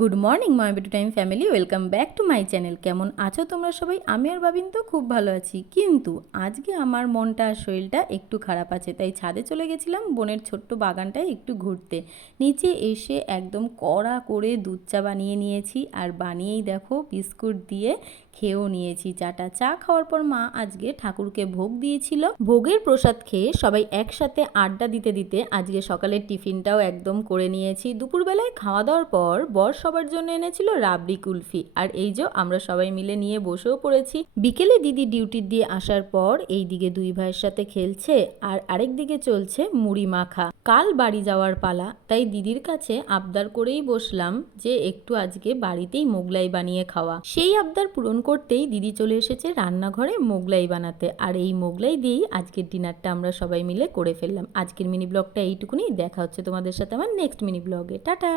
Good morning my বিটু time family, welcome back to my channel. কেমন আছো তোমরা সবাই? আমি আর বাবিন তো খুব ভালো আছি, কিন্তু আজকে আমার মনটা আর শরীরটা একটু খারাপ আছে, তাই ছাদে চলে গেছিলাম বোনের ছোট্ট বাগানটায় একটু ঘুরতে। নিচে এসে একদম কড়া করে দুধ চা বানিয়ে নিয়েছি, আর বানিয়েই দেখো বিস্কুট দিয়ে খেয়েও নিয়েছি চাটা। চা খাওয়ার পর মা আজকে ঠাকুরকে ভোগ দিয়েছিল। ভোগের প্রসাদ খেয়ে সবাই একসাথে আড্ডা দিতে দিতে আজকে সকালের টিফিনটাও একদম করে নিয়েছি। দুপুরবেলায় খাওয়া দাওয়ার পর বর সবার জন্য এনেছিল রাবড়ি কুলফি, আর এই যে আমরা সবাই মিলে নিয়ে বসেও পড়েছি। বিকেলে দিদি ডিউটি দিয়ে আসার পর এই দিকে দুই ভাইয়ের সাথে খেলছে, আর আরেক দিকে চলছে মুড়ি মাখা। কাল বাড়ি যাওয়ার পালা, তাই দিদির কাছে আবদার করেই বসলাম যে একটু আজকে বাড়িতেই মোগলাই বানিয়ে খাওয়া। সেই আবদার পূরণ করতেই দিদি চলে এসেছে রান্নাঘরে মোগলাই বানাতে, আর এই মোগলাই দিয়েই আজকের ডিনারটা আমরা সবাই মিলে করে ফেললাম। আজকের মিনি ব্লগটা এইটুকুনি। দেখা হচ্ছে তোমাদের সাথে আমার নেক্সট মিনি ব্লগে। টাটা।